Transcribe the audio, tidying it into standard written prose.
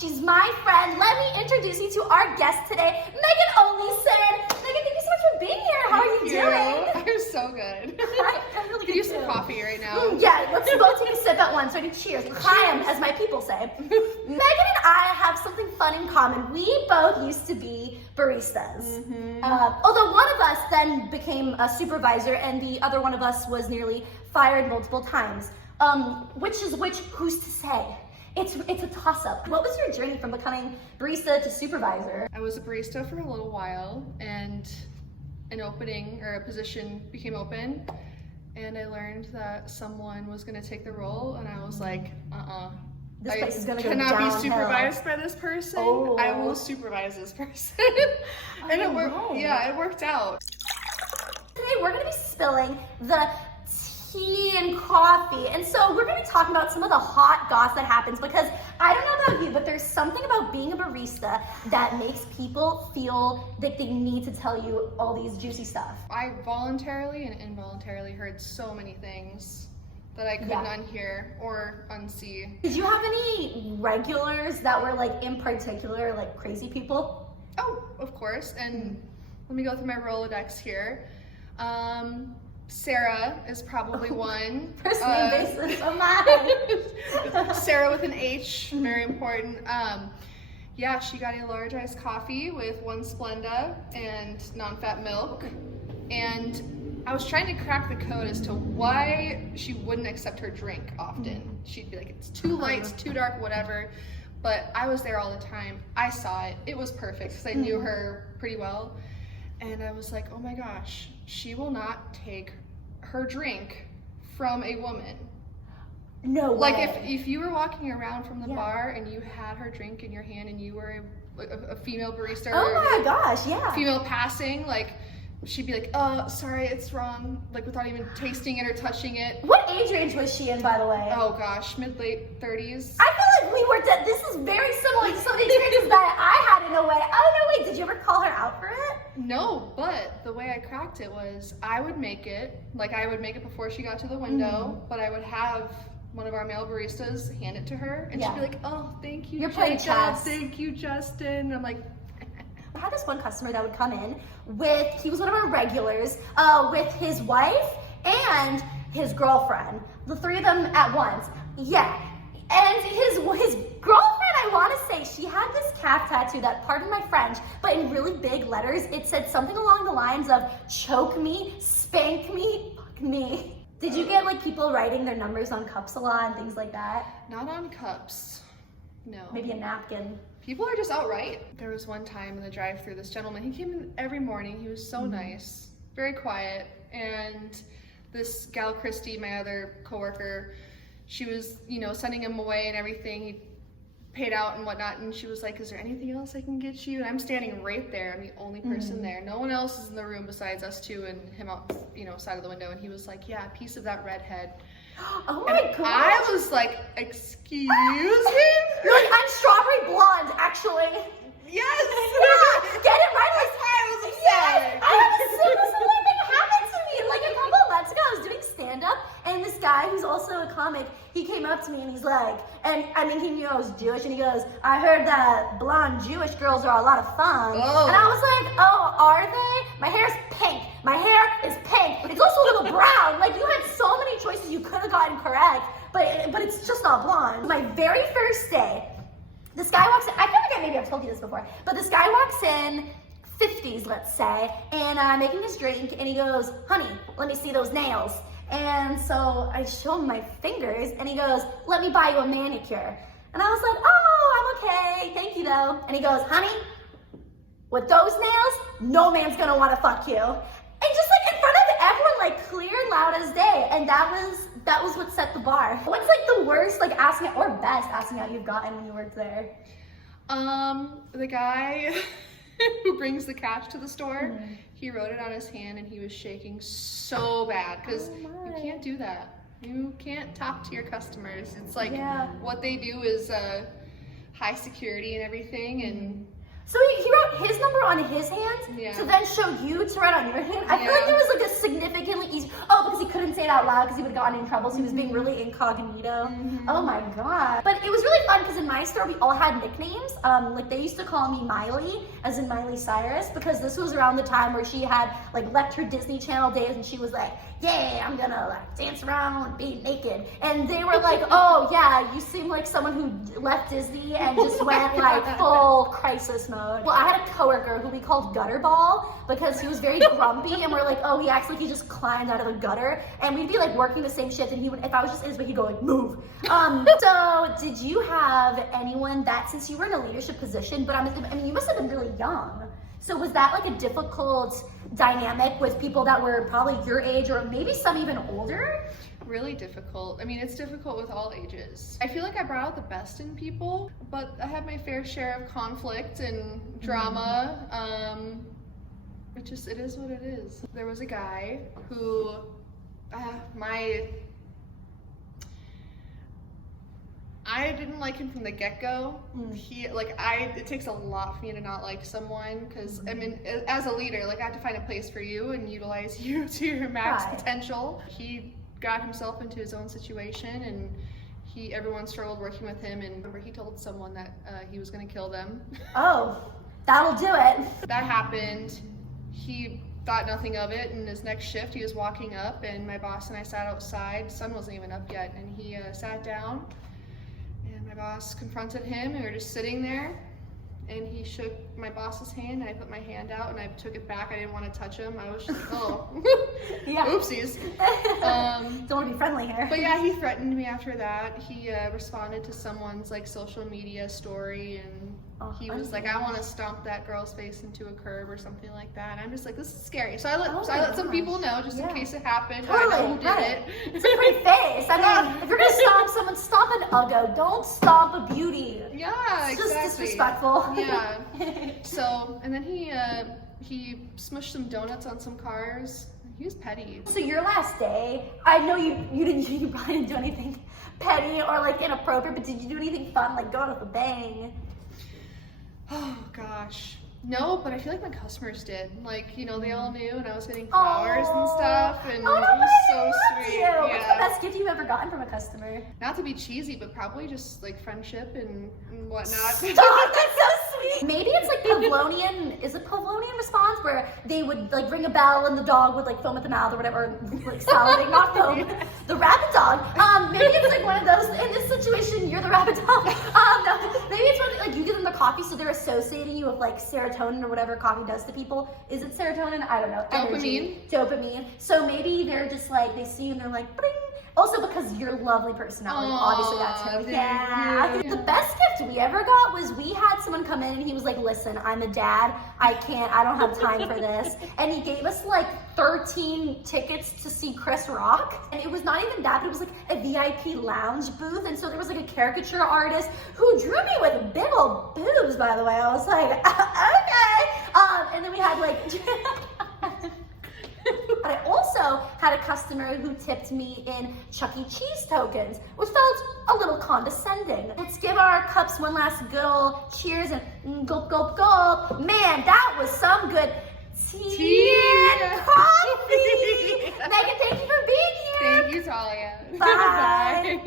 She's my friend. Let me introduce you to our guest today, Megan Olison. Megan, thank you so much for being here. How are you doing? I'm so good. I'm really Could good use some too. coffee right now. Yeah, let's both take a sip at once. Ready? Cheers. L'chaim, as my people say. Megan and I have something fun in common. We both used to be baristas. Although one of us then became a supervisor and the other one of us was nearly fired multiple times. Which is which, who's to say? It's a toss-up. What was your journey from becoming barista to supervisor? I was a barista for a little while, and an opening or a position became open, and I learned that someone was going to take the role, and I was like, This place is gonna go cannot be downhill. supervised by this person. Oh. I will supervise this person. And it worked. Right. Yeah, it worked out. Today we're gonna be spilling the tea and coffee, and so we're gonna be talking about some of the hot goss that happens, because I don't know about you, but there's something about being a barista that makes people feel that they need to tell you all these juicy stuff. I voluntarily and involuntarily heard so many things that I couldn't unhear or unsee. Did you have any regulars that were like in particular like crazy people? Oh, of course. And let me go through my Rolodex here. Sarah is probably one. First name basis, oh my. Sarah with an H, very important. Yeah, she got a large iced coffee with 1 Splenda and non-fat milk. And I was trying to crack the code as to why she wouldn't accept her drink often. She'd be like, it's too light, it's too dark, whatever. But I was there all the time. I saw it. It was perfect because I knew her pretty well. And I was like, oh my gosh, she will not take her drink from a woman. No way. Like if you were walking around from the bar and you had her drink in your hand and you were a female barista Oh my gosh, yeah. female passing, like she'd be like, oh, sorry, it's wrong, like without even tasting it or touching it. What age range was she in, by the way? Oh gosh, mid-late 30s. I feel like we worked at, this is very similar to some of the experiences that I had in a way. Oh no, wait, did you ever call her out for it? No, but the way I cracked it was I would make it before she got to the window, but I would have one of our male baristas hand it to her, and she'd be like, oh, thank you, You're playing Jacob. chess. Thank you, Justin. I'm like, I had this one customer that would come in with, he was one of our regulars, with his wife and his girlfriend. The three of them at once. Yeah. And his girlfriend, I want to say, she had this calf tattoo that, pardon my French, but in really big letters, it said something along the lines of, choke me, spank me, fuck me. Did you get like people writing their numbers on cups a lot and things like that? not on cups. No. Maybe a napkin. People are just outright. There was one time in the drive-thru, this gentleman, he came in every morning. He was so nice, very quiet. And this gal, Christy, my other coworker, she was, sending him away and everything. He paid out and whatnot. And she was like, is there anything else I can get you? And I'm standing right there. I'm the only person there. No one else is in the room besides us two and him out, side of the window. And he was like, yeah, a piece of that redhead. Oh my god. I was like, excuse me? You're like, I'm strawberry blonde, actually. Yes! Yeah, get it right. That's why I was upset. Yes, I have a similar thing happened to me. Like a couple of months ago, I was doing stand-up, and this guy who's also a comic, he came up to me and he's like, and I mean, he knew I was Jewish, and he goes, I heard that blonde Jewish girls are a lot of fun. Oh. And I was like, oh, are they? My hair's pink. My hair is pink. It's also a little brown. Like, you had so many choices you could have gotten correct, but it's just not blonde. My very first day, this guy walks in. I feel like maybe I've told you this before, but this guy walks in, 50s, let's say, and making his drink, and he goes, honey, let me see those nails. And so I show him my fingers, and he goes, let me buy you a manicure. And I was like, oh, I'm okay, thank you though. And he goes, honey, with those nails, no man's gonna wanna fuck you. And just like in front of everyone, like clear and loud as day. And that was what set the bar. What's like the worst like asking out or best asking out you've gotten when you worked there? The guy who brings the cash to the store, he wrote it on his hand and he was shaking so bad because you can't do that. You can't talk to your customers. It's like what they do is high security and everything, and so he wrote his number on his hand to then show you to write on your hand. I feel like there was like a significantly easy, because he couldn't say say it out loud because he would have gotten in trouble, so he was being really incognito. Oh my god. But it was really fun because in my store we all had nicknames. Like they used to call me Miley, as in Miley Cyrus, because this was around the time where she had like left her Disney Channel days and she was like, yeah, I'm gonna like dance around and be naked. And they were like, oh yeah, you seem like someone who left Disney and just went like full crisis mode. Well, I had a coworker who we called Gutterball because he was very grumpy, and we're like, oh, he acts like he just climbed out of a gutter. And we'd be like working the same shift, and he would, if I was just in his way, he'd go like, move. So did you have anyone that, since you were in a leadership position, but I mean, you must have been really young. So was that like a difficult dynamic with people that were probably your age or maybe some even older? Really difficult. I mean, it's difficult with all ages. I feel like I brought out the best in people, but I had my fair share of conflict and drama. It is what it is. There was a guy who, I didn't like him from the get-go. It takes a lot for me to not like someone, because I mean, as a leader, like I have to find a place for you and utilize you to your max potential. He got himself into his own situation, and everyone struggled working with him, and remember he told someone that he was going to kill them. Oh, that'll do it. That happened. He thought nothing of it, and his next shift he was walking up, and my boss and I sat outside. The sun wasn't even up yet, and he sat down, and my boss confronted him, and we were just sitting there, and he shook my boss's hand, and I put my hand out, and I took it back. I didn't want to touch him. I was just like, oh, yeah. Oopsies. Don't want to be friendly here. But yeah, he threatened me after that. He responded to someone's like social media story, and he was like, I want to stomp that girl's face into a curb or something like that. And I'm just like, this is scary. So I let some people know just in case it happened. Totally, I know who did it. It's a pretty face. I mean, if you're gonna stomp someone, stomp an uggo. Don't stomp a beauty. Yeah, it's exactly. just disrespectful. Yeah. So, and then he smushed some donuts on some cars. He was petty. So your last day, I know you probably didn't do anything petty or like inappropriate, but did you do anything fun, like go out with a bang? Oh gosh. No, but I feel like my customers did. Like, you know, they all knew, and I was getting flowers and stuff, and it was so sweet. Yeah. What's the best gift you've ever gotten from a customer? Not to be cheesy, but probably just like friendship and whatnot. Stop, that's so sweet. Maybe it's like Pavlonian, is it Pavlonian response where they would like ring a bell and the dog would like foam at the mouth or whatever, like salivating, not foam. The rabbit dog. Maybe it's like one of those, in this situation, you're the rabbit dog. No, maybe it's one, like you give them the coffee so they're associating you with like serotonin or whatever coffee does to people. Is it serotonin? I don't know. Dopamine. So maybe they're just like, they see you and they're like, bring. Also because your lovely personality, obviously that's her. Yeah. The best gift we ever got was we had someone come in and he was like, listen, I'm a dad. I don't have time for this. And he gave us like 13 tickets to see Chris Rock. And it was not even that, but it was like a VIP lounge booth. And so there was like a caricature artist who drew me with big old boobs, by the way. I was like, okay. And then we had like, but I also had a customer who tipped me in Chuck E. Cheese tokens, which felt a little condescending. Let's give our cups one last good old cheers and gulp, gulp, gulp. Man, that was some good tea and coffee. Megan, thank you for being here. Thank you, Talya. Bye. Bye.